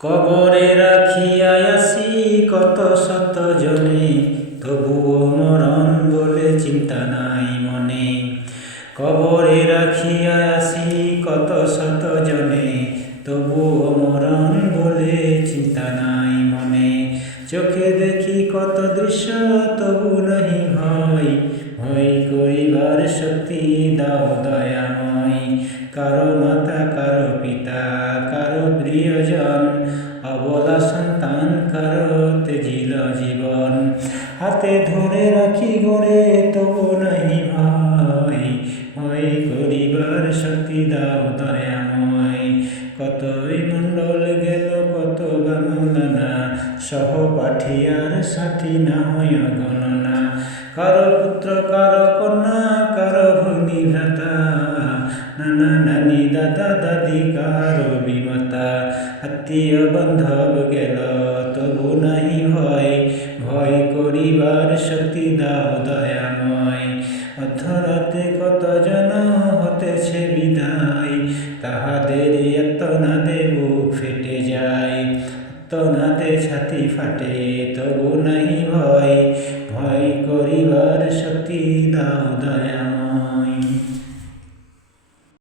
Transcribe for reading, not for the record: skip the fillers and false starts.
কবরে রাখিয়া আসি কত শত জনে, তবুও মরণ বলে চিন্তা নাই মনে। কবরে রাখিয়া আসি কত শত জনে, তবুও মরণ বলে চিন্তা নাই মনে। চোখে দেখি কত দৃশ্য তবু নাহি ভয়, ভয় করিবার শক্তি দাও দয়াময়। কারো মাতা কারো পিতা কারো প্রিয়জন, অবলা সন্তান কারো তেজিল জীবন। হাতে ধরে রাখি গড়ে তবু নাহি ভয়, ভয় করিবার শক্তি দাও দয়াময়। কতই মণ্ডল গেল কত বামলানা, সহপাঠী আর সাথী না হয় গণনা। কারো পুত্র কারো কন্যা কারো ভগ্নী ভ্রাতা, নানা নানি দাদা দাদি কারো বিমাতা। আত্মীয় বান্ধব গেল তবু নাহি ভয়, ভয় করিবার শক্তি দাও দয়াময়। অধ্যরাতে কত জন হতেছে বিদায়, তাহাদের আর্তনাদে বুক ফেটে যায়। আর্তনাদে ছাতি ফাটে তবু নাহি ভয়, ভয় করিবার শক্তি দাও দয়া।